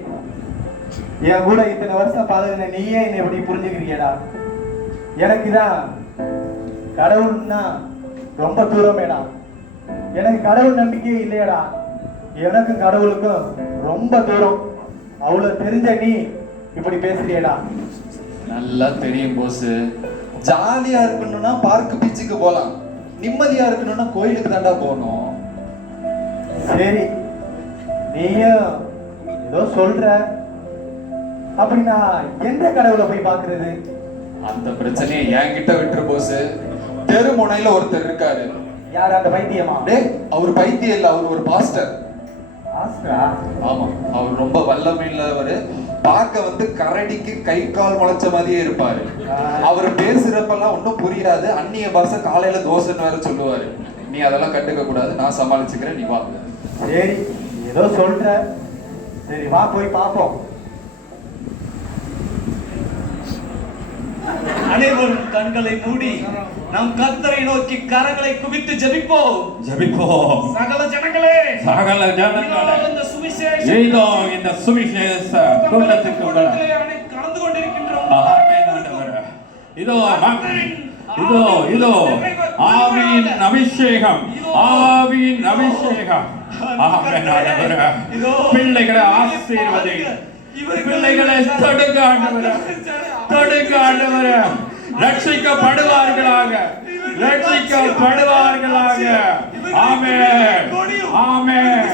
என் கூட இத்தனை வருஷம் பழகுன நீயே என்னை எப்படி புரிஞ்சுக்கிறியடா? எனக்குதான் கடவுள்னா ரொம்ப தூரமேடா. எனக்கு கடவுள் நம்பிக்கையே இல்லையடா. எனக்கும் கடவுளுக்கும் ரொம்ப தூரம். அவ்வளவு தெரிஞ்ச நீ இப்படி பேசுறியடா? நல்லா தெரியும் போஸ். ஜாலியா இருக்கணும்னா பார்க் பீச்சுக்கு போலாம், நிம்மதியா இருக்கணும்னா கோயிலுக்கு தாண்டா போகணும். சரி, நீயும் ஏதோ சொல்ற, அப்படின்னா எந்த கடவுளை போய் பாக்குறது? அந்த பிரச்சனையை என்கிட்ட விட்டுரு போஸ். தெரு முனையில ஒருத்தர் இருக்காரு. யார் அந்த பைத்தியமா? டேய், அவர் பைத்தியம் இல்ல, அவர் ஒரு பாஸ்டர். பாஸ்டரா? ஆமா, அவர் ரொம்ப வல்லமையுள்ளவர். பார்க்க கரடிக்கு கை கால் முளைச்ச மாதிரியே இருப்பாரு. அவர் பேசுறப்பெல்லாம் ஒன்னும் புரியாது, அந்நிய பாஷை, காலையில தோசைன்னு வேற சொல்லுவாரு. நீ அதெல்லாம் கண்டுக்க கூடாது, நான் சமாளிச்சுக்கிறேன், நீ வா. சரி, ஏதோ சொல்ற, சரி வா போய் பாப்போம். அனைவரும் கண்களை மூடி நம் கர்த்தரை நோக்கி கரங்களை குவித்து ஜெபிப்போம். சகல ஜனங்களே, இந்த சுவிசேஷ கூட்டத்துக்கு கலந்து கொண்டிருக்கின்றோம். இதோ இதோ ஆவியின் அபிஷேகம், ஆவியின் அபிஷேகம். பிள்ளைகளை ஆசீர்வதி, பிள்ளைகளை தொடுங்க ஆண்டவரே, தொடுங்க ஆண்டவரே. ரட்சிக்கப்படுவார்களாக, ரட்சிக்கப்படுவார்களாக. ஆமென், ஆமென்.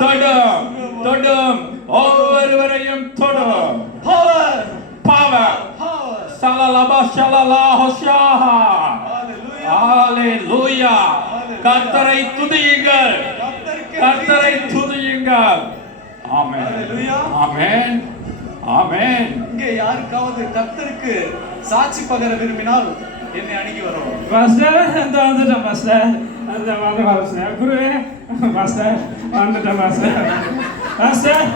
தொடும், தொடும், ஒவ்வொருவரையும் தொடும். பவர் சலலபா ஷலலா ஹோஷாஹா. ஹalleluya. கர்த்தரை துதியுங்கள், கர்த்தரை துதியுங்கள். ஆமென், ஆமென், ஆமென். இங்கே யாருக்காவது கர்த்தருக்கு சாட்சி பகர விரும்பினால் என்னை அணுகி வரவும். பாஸ்டர், அந்த வந்துட்டேன் பாஸ்டர், அந்த வாங்க பாஸ்டர். குருவே பாஸ்டர், வந்துட்டேன் பாஸ்டர். பாஸ்டர்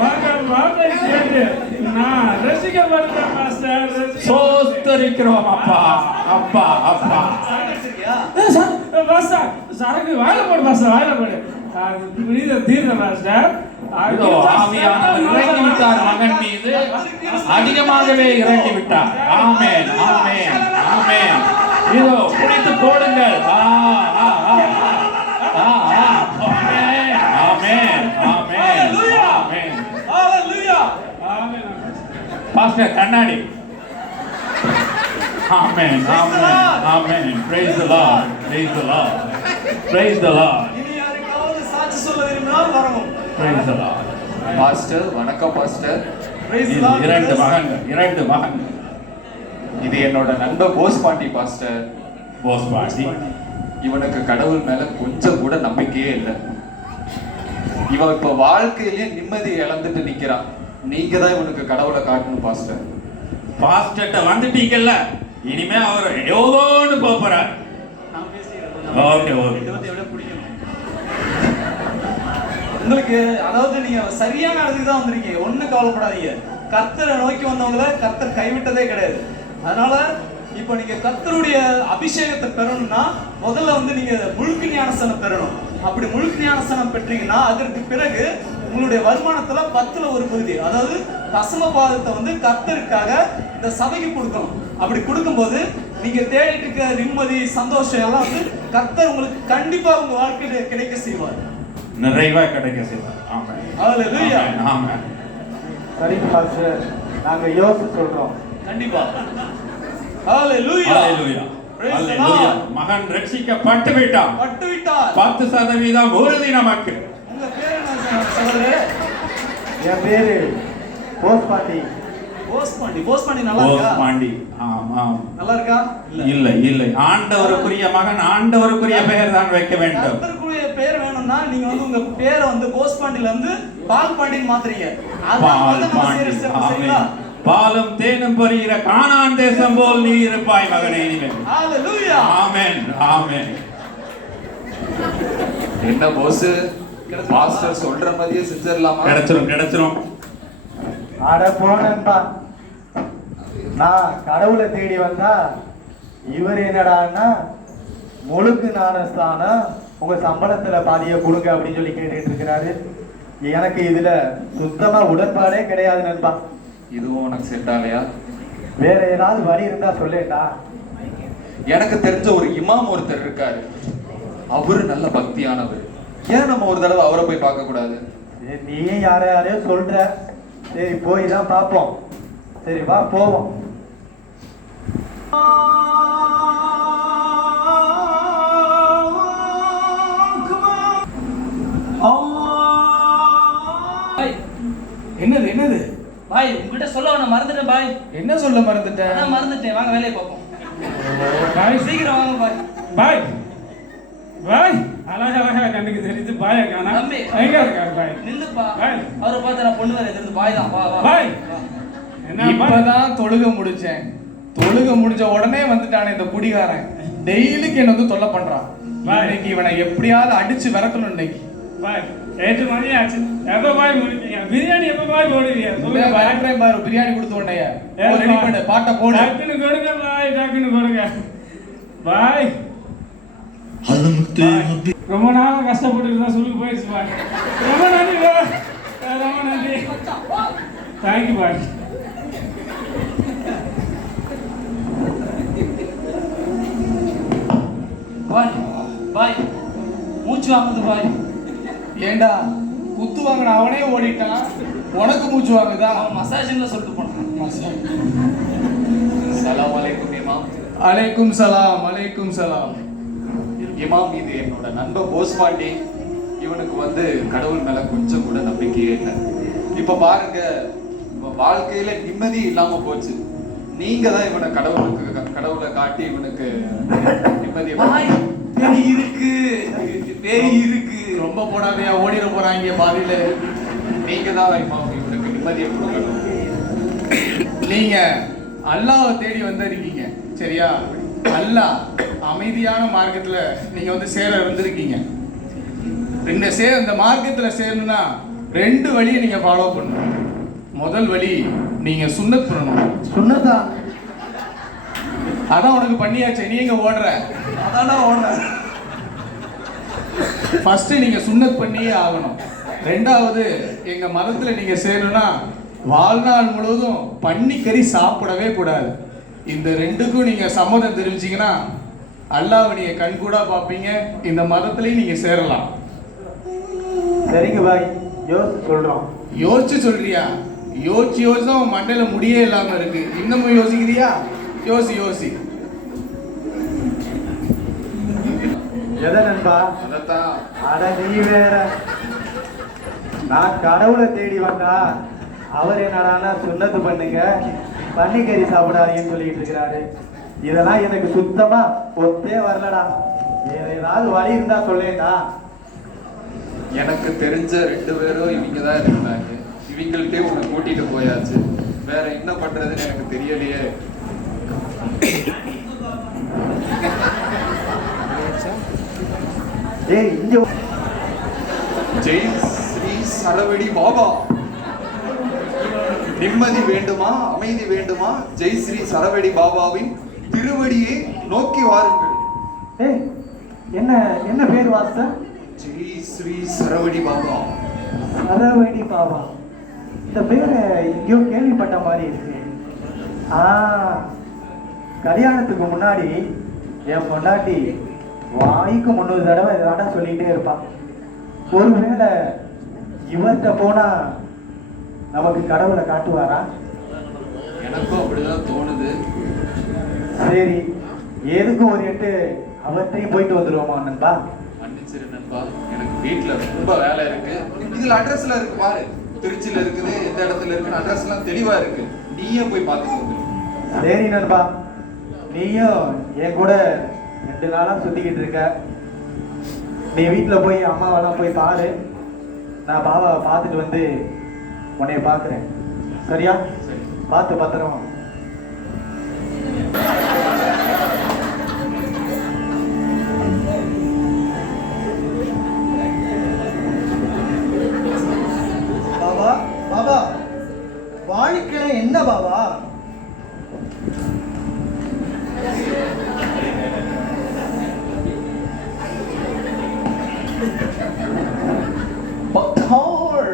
வாங்க வாங்க, நான் ரசிக்கப்பட்டேன் பாஸ்டர். சோஸ்தரிக்கிறோம் அப்பா, அப்பா, அப்பா. பாஸ்டர் சரக்கு வாயில போடு பாஸ்டர், வாயில போடு. தீர்ந்த பாஸ்டர். ஆவியானவர் இறங்கி விட்டார் மகன் மீது, அதிகமாகவே இறங்கி விட்டார். ஆமென், ஆமென், ஆமென். இதோ குடித்து போடுங்கள். ஆமென், ஆமென், ஆமென், ஆமென். பாஸ்டர் கண்ணாடி. ஆமென், ஆமென், ஆமென். Praise the Lord, praise the Lord, praise the Lord. இனி யாருக்காவது சாட்சி சொல்ல விரும்பினால் வரவும். Praise the Lord. பாஸ்டர் வணக்கம் பாஸ்டர். இரண்டு மகன்கள். இது என்னோட நண்பர் போஸ் பாண்டி பாஸ்டர். போஸ் பாண்டி. இவனுக்கு கடவுள் மேல கொஞ்சம் கூட நம்பிக்கையே இல்லை. இவன் இப்ப வாழ்க்கையிலேயே நிம்மதி இழந்துட்டு நிக்கிறான். நீங்க தான் இவனுக்கு கடவுளை காட்டணும் பாஸ்டர். பாஸ்டர்ட்ட வந்துட்டீங்கல்ல, இனிமே அவர் எவ்வளோன்னு போறார். நான் பேசிக்கிறேன். Okay okay. இதை பத்தி எவ்வளவு பிடிக்கும் உங்களுக்கு? அதாவது நீங்க சரியான இடத்துக்கு தான் வந்திருக்கீங்க, ஒண்ணும் கவலைப்படாதீங்க. கர்த்தரை நோக்கி வந்தவங்கள கர்த்தர் கைவிட்டதே கிடையாது. அதனால இப்போ நீங்க கர்த்தருடைய அபிஷேகத்தை பெறணும்னா முதல்ல வந்து நீங்க முழுக்கு ஞானஸ்தானம் பெறணும். அப்படி முழுக்கு ஞானஸ்தானம் பெற்றீங்கன்னா அதற்கு பிறகு உங்களுடைய வருமானத்துல 10ல் 1 பகுதி, அதாவது தசம பாகத்தை வந்து கர்த்தருக்காக இந்த சபைக்கு கொடுக்கணும். அப்படி கொடுக்கும்போது நீங்க தேடிட்டு இருக்க நிம்மதி, சந்தோஷம் எல்லாம் வந்து கர்த்தர் உங்களுக்கு கண்டிப்பா உங்க வாழ்க்கையில கிடைக்க செய்வார், நிறைவா கிடைக்க செய்வார். ஆமென். ஹல்லேலூயா. ஆமென். சரிங்க பாஸ்டர், நாங்க யோசிச்சு சொல்றோம். கண்டிப்பா. ஹல்லேலூயா. ஹல்லேலூயா. ஹல்லேலூயா. மகன் ரட்சிக்கப்பட்டு விட்டான். 10% உறுதி நமக்கு. உங்க பேர் என்ன சகோதரரே? என் பேரு போஸ்பாண்டி. போஸ்பாண்டி நல்லா இருக்கா? போஸ்பாண்டி. ஆமாம். நல்லா இருக்கா? இல்லை. ஆண்டவருக்குரிய மகன் ஆண்டவருக்குரிய பெயர் தான் வைக்க வேண்டும். கர்த்தருக்குரிய பேர் வேணும்னா நீங்க வந்து உங்க பேரை வந்து போஸ்பாண்டில இருந்து பால்பாண்டின்னு மாத்துறீங்க. பாலும் தேனும் பொரிகிற கானான் தேசம் போல் நீ இருப்பாய் மகனே. ஹல்லேலூயா. ஆமென். ஆமென். என்ன போஸ், பாஸ்டர் சொல்ற மாதிரியே செஞ்சிடலாமா? கிடைச்சிரும். அட போனேன்பா, நான் கடவுளை தேடி வந்தா இவர் என்னடான்னா முழுக்கு ஞானஸ்தானம் உங்க சம்பளத்துல பாதிய கொடுங்க அப்படின்னு சொல்லி கேட்டுட்டு இருக்கிறாரு. எனக்கு இதுல சுத்தமா உடன்பாடே கிடையாது நண்பா. இதுவும் உனக்கு செட் ஆகலையா? வேற ஏதாவது வழி இருந்தா சொல்லேட்டா. எனக்கு தெரிஞ்ச ஒரு இமாம் ஒருத்தர் இருக்காரு, அவரு நல்ல பக்தியானவர். ஏன் நம்ம ஒரு தடவை அவரை போய் பார்க்க கூடாது? நீயே யாரையோ சொல்ற, சரி போய் தான் பார்ப்போம். சரி வா போவோம். என்னது பாய், உங்ககிட்ட சொல்ல நான் மறந்துட்டேன் பாய். என்ன சொல்ல மறந்துட்டேன்? அதான் மறந்துட்டேன். வாங்க வேலையை பார்ப்போம். பாய் சீக்கிரம் வாங்க பாய். பாய் அழகா கண்ணுக்கு தெரியுது. பாய காணா. தம்பி எங்க இருக்காரு பாய்? நில்லுப்பா. பாய் அவரை பார்த்து நான் பொண்ணு வேற எதிர்த்து பாய் தான். வா வா பாய். இப்பதான் தொழுக முடிச்சேன். தொழுக முடிஞ்ச உடனே வந்துட்டானே இந்த குடிகாரன். டெய்லிக்கு என்ன வந்து தொல்லை பண்றான். இன்னைக்கு இவனை எப்படியாவது அடிச்சு விரட்டணும். இன்னைக்கு பாய் 8 மணி ஆச்சு. எப்ப பாய் முடிப்பீங்க? பிரியாணி எப்ப பாய் போடுவீங்க? சொல்லுங்க பாய். பாரு பிரியாணி கொடுத்து உடனே ரெடி பண்ணு, பாட்டை போடு. டக்குன்னு கொடுங்க பாய், டக்குன்னு கொடுங்க பாய். ரொம்ப நாள் கஷ்டப்பட்டு தான் சொல்லுங்க போயிடுச்சு பாய். ரொம்ப நன்றி பாய், ரொம்ப நன்றி. Thank you bye. பாய் பாய் மூச்சு வாங்குது பாய். ஏண்டா குத்து வாங்கின அவனே ஓடிட்டான், உனக்கு மூச்சு வாங்குதா? அவன் மசாஜ்ல சொல்லிட்டு போனான். சலாம் அலைக்கும் இமாம். அலைக்கும் சலாம். அலைக்கும் சலாம். இமாம், இது என்னோட நண்பர் போஸ்பாண்டி. இவனுக்கு வந்து கடவுள் மேல கொஞ்சம் கூட நம்பிக்கையே இல்லை. இப்ப பாருங்க, வாழ்க்கையில நிம்மதி இல்லாம போச்சு. நீங்க தான் இவனை கடவுளை காட்டி இவனுக்கு நிம்மதியை. பேய் இருக்கு. ரொம்ப போடாதையா, ஓடிட போறாங்க பாதியில. நீங்க தான் இமாம் இவனுக்கு நிம்மதியை கொடுக்கணும். நீங்க அல்லாஹ்வை தேடி வந்திருக்கீங்க, சரியா? அல்லாஹ் அமைதியான மார்க்கத்துல நீங்க வந்து சேர வந்திருக்கீங்க. இந்த மார்க்கத்துல சேரணும்னா 2 வழியை நீங்க ஃபாலோ பண்ணணும். முதல் வழி, நீங்க சுன்னத் பண்ணணும். சுன்னதா? அதான் உனக்கு பண்ணியாச்சு, நீ எங்க ஓடுற? அதான் ஓடுறேன். ஃபர்ஸ்ட் நீங்க சுன்னத் பண்ணியே ஆகணும். 2வது, எங்க மதத்துல நீங்க சேரணும்னா வாழ்நாள் முழுவதும் பன்னிக்கறி சாப்பிடவே கூடாது. இந்த 2க்கும் நீங்க சம்மதம் தெரிவிச்சீங்கன்னா அல்லாஹ்வை நீங்க கண்கூடா பார்ப்பீங்க. இந்த மதத்திலையும் நீங்க சேரலாம். சரிங்க பாய், யோசிச்சு சொல்றோம். யோசிச்சு சொல்றியா? யோசிச்சு தான் மண்டையில முடியே இல்லாம இருக்கு. இன்னமும் யோசிக்கிறியா? யோசி. எதை நண்பா? அதான். அட நீ வேற. நான் கடவுளை தேடி வந்தா அவர் என்னடானா சுன்னத்து பண்ணுங்க, பன்னிக்கறி சாப்பிடாதீங்கன்னு சொல்லிட்டு இருக்கிறாரு. இதெல்லாம் எனக்கு சுத்தமா ஒத்தே வரலடா. வேற ஏதாவது வழி இருந்தா சொல்லேடா. எனக்கு தெரிஞ்ச 2 பேரும் இவங்க தான் இருந்தாங்க. இவங்கள்ட்டே உன்னை கூட்டிட்டு போயாச்சு. வேற என்ன பண்றதுன்னு எனக்கு தெரியலையே. ஏய் இங்க ஜெய் ஸ்ரீ சரவடி பாபா. நிம்மதி வேண்டுமா, அமைதி வேண்டுமா, ஜெய் ஸ்ரீ சரவடி பாபாவின் திருவடியை நோக்கி வாருங்கள். ஏய் என்ன என்ன பேர் வாச? ஜெய் ஸ்ரீ சரவடி பாபா. சரவடி பாபா, இந்த பேரை எங்கேயோ கேள்விப்பட்ட மாதிரி இருக்கு. கல்யாணத்துக்கு முன்னாடி என் பொண்டாட்டி வாய்க்கு 300 தடவை இதாடா சொல்லிட்டே இருப்பான். ஒருவேளை இவர்கிட்ட போனா நமக்கு கடவுளை காட்டுவாரா? எனக்கும் அப்படிதான் தோணுது. சரி, எதுக்கும் ஒரு எட்டு அவர்கிட்டையும் போயிட்டு வந்துருவோமா நண்பா? மன்னிச்சிரு நண்பா, எனக்கு வீட்டுல ரொம்ப வேலை இருக்கு. இதுல அட்ரஸ்ல இருக்கு பாரு, திருச்சியில இருக்குது, எந்த இடத்துல இருக்குன்னு அட்ரஸ் எல்லாம் தெளிவா இருக்கு. நீயே போய் பார்த்துட்டு வந்துரு. சரி நண்பா, நீயும் என் கூட 2 நாளா சுத்திக்கிட்டு இருக்க. நீ வீட்டுல போய் அம்மாவெல்லாம் போய் பாரு. நான் பாபாவை பார்த்துட்டு வந்து உன்னைய பார்க்குறேன். சரியா? பார்த்து பத்திரமா. பாபா பாபா, வாழ்க்கையில என்ன பாபா? பக்தாள்,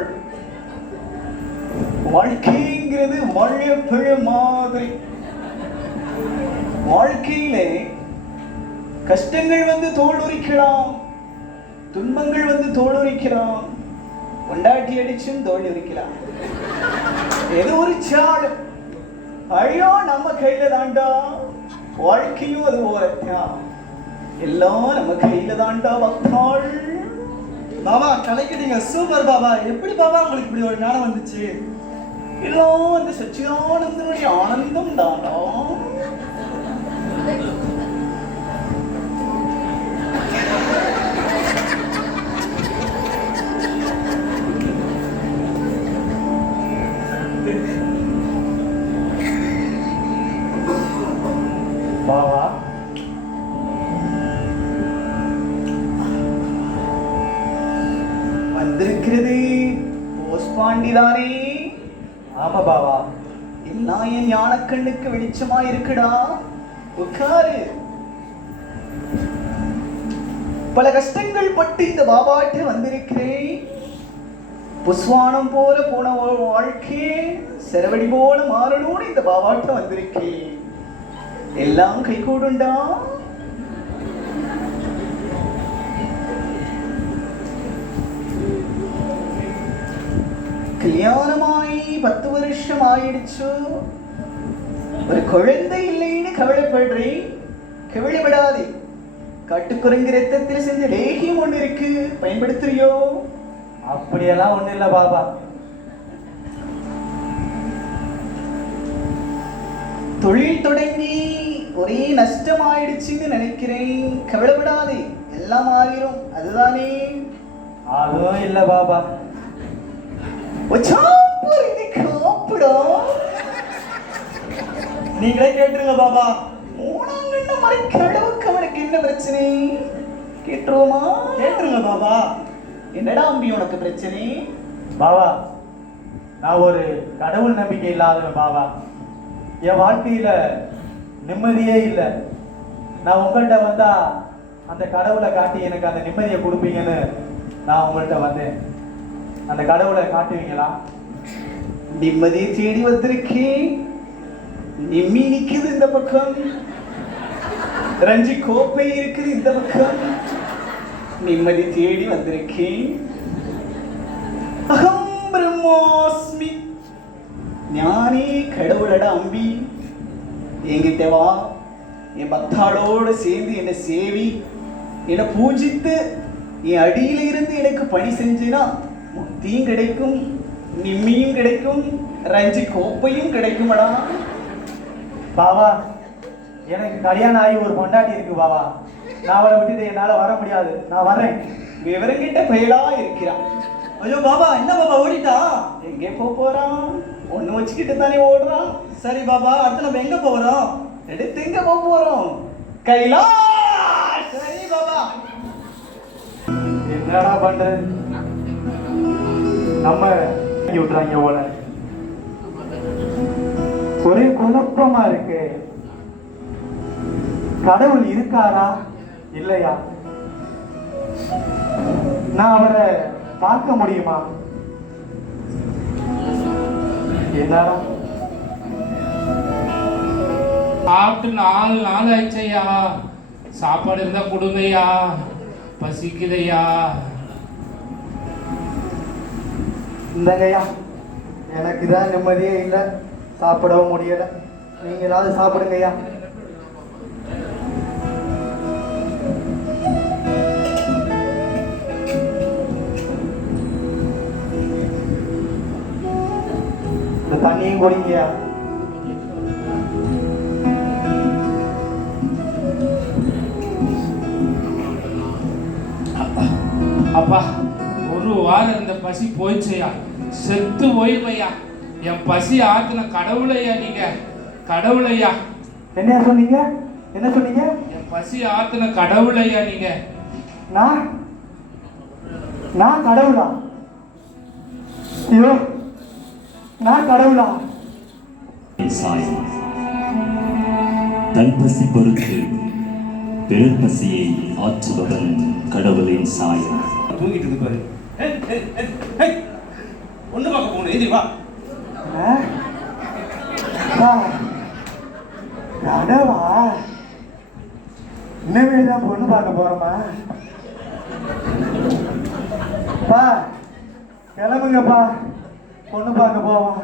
வாழ்க்கைங்கிறது மழைப்பழ மாதிரி. வாழ்க்கையிலே கஷ்டங்கள் வந்து தோலுரிக்கலாம், துன்பங்கள் வந்து தோலுரிக்கலாம், கொண்டாட்டி அடிச்சும் தோல் உரிக்கலாம். எது உரிச்சாலும் ஐயோ நம்ம கையில தாண்டா. வாழ்க்கையும் அது ஓரத்தான், எல்லாம் நம்ம கையில தாண்டா. பக்தாள் பாபா, கலைக்கிட்டீங்க, சூப்பர் பாபா. எப்படி பாபா உங்களுக்கு இப்படி ஒரு ஞானம் வந்துச்சு? எல்லாம் அந்த சச்சிதானந்தனுடைய ஆனந்தம் தாண்டா. பாபா, வந்திருக்கிறது போஸ்பாண்டி தானே? ஆமா பாபா. எல்லாம் என் ஞானக்கண்ணுக்கு வெளிச்சமா இருக்குடா. உட்காரு. பல கஷ்டங்கள் பட்டு இந்த பாபாட்டு வந்திருக்கிறேன். புஸ்வானம் போல போன ஒரு வாழ்க்கை செரவடி போல மாறணும்னு இந்த பாபாட்ட வந்திருக்கேன். எல்லாம் கை கூடுண்டா. கல்யாணமாயி 10 வருஷம் ஆயிடுச்சு. ஒரு குழந்தை இல்லைன்னு கவலைப்படுறேன். கவலைப்படாதே, காட்டுக்குரங்கு ரத்தத்தில் செஞ்ச லேகியம் ஒண்ணு இருக்கு, பயன்படுத்துறியோ? அப்படியெல்லாம் ஒண்ணு இல்ல பாபா. தொழில் தொடங்கி ஒரே நஷ்டம் ஆயிடுச்சுன்னு நினைக்கிறேன். கவலைப்படாதே, எல்லாம் மாறிடும். அதுதானே? அதுவும் இல்ல பாபா. நீங்களே கேட்டுருங்க பாபா. 3ஆம் கண்டம் மறைக்க அளவுக்கு அவனுக்கு என்ன பிரச்சனை? கேட்டுருவோமா? கேட்டுருங்க பாபா. என்னடா அம்பி உனக்கு பிரச்சனை? பாபா, நான் ஒரு கடவுள் நம்பிக்கை இல்லாதவன் பாபா. என் வாழ்க்கையில நிம்மதியே இல்லை. நான் உங்கள்கிட்ட வந்தா அந்த கடவுளை காட்டி எனக்கு அந்த நிம்மதியை கொடுப்பீங்கன்னு நான் உங்கள்கிட்ட வந்தேன். அந்த கடவுளை காட்டுவீங்களா? நிம்மதியை தேடி வந்திருக்கேன். நிம்மி நிக்குது இந்த பக்கம், ரஞ்சி கோப்பை இருக்குது இந்த பக்கம். நிம்மதி தேடி வந்திருக்கேன். அகம் பிரம்மாஸ்மி, ஞானே கடவுளட அம்பி. என்கிட்ட வா, என் பக்தாளோடு சேர்ந்து என்னை சேவி, என்னை பூஜித்து என் அடியில இருந்து எனக்கு பணி செஞ்சினா முக்தியும் கிடைக்கும், நிம்மியும் கிடைக்கும், ரஞ்சி கோப்பையும் கிடைக்குமடா. பாபா, எனக்கு கல்யாணம் ஆகி ஒரு பொண்டாட்டி இருக்கு பாபா. நான் அவளை விட்டுட்டு என்னால வர முடியாது. நான் வரேன். விவரங்கிட்ட பயலா இருக்கிறான். ஐயோ பாபா, என்ன பாபா ஓடிட்டா? எங்கே போறான்? ஒண்ணு வச்சுக்கிட்டு தானே ஓடுறான். சரி பாபா, அடுத்து நம்ம எங்க போறோம்? எடுத்து எங்க போறோம்? கைலாஷ். சரி பாபா. என்னடா பண்றது? நம்ம விட்டுறாங்க போல. ஒரே குழப்பமா இருக்கு. கடவுள் இருக்காரா இல்லையா? நான் அவரை பார்க்க முடியுமா? என்னடா சாப்பிட்டு 4 நாள் ஆயிடுச்சையா. சாப்பாடு இருந்தா கொடுங்கய்யா, பசிக்குதையா. இந்தங்கய்யா, எனக்கு தான் நிம்மதியே இல்லை, சாப்பிடவும் முடியல. நீங்க ஏதாவது சாப்பிடுங்கய்யா. இந்த தண்ணியும் குடிங்கய்யா. அப்பா, ஒரு வாரம் இந்த பசி போயிடுச்சையா. செத்து போயிடுவையா. என் பசி ஆத்துன கடவுளையா நீங்க, கடவுளையா. என்ன சொன்னீங்க? என்ன சொன்னீங்க? என் பசி ஆத்துன கடவுளையா நீங்க. நான் கடவுளா? ஐயோ, நான் கடவுளா? தன் பசி பொறுத்து பிறர் பசியை ஆற்றுபவன் கடவுளின் சாயம். தூங்கிட்டு இருக்கு பாரு. ஒண்ணு பார்க்க போகணும், எதிரி வா. கடவா? இனிமேல் பொண்ணு பார்க்க போறோமா? கிளம்புங்கப்பா, பொண்ணு பார்க்க போவோம்.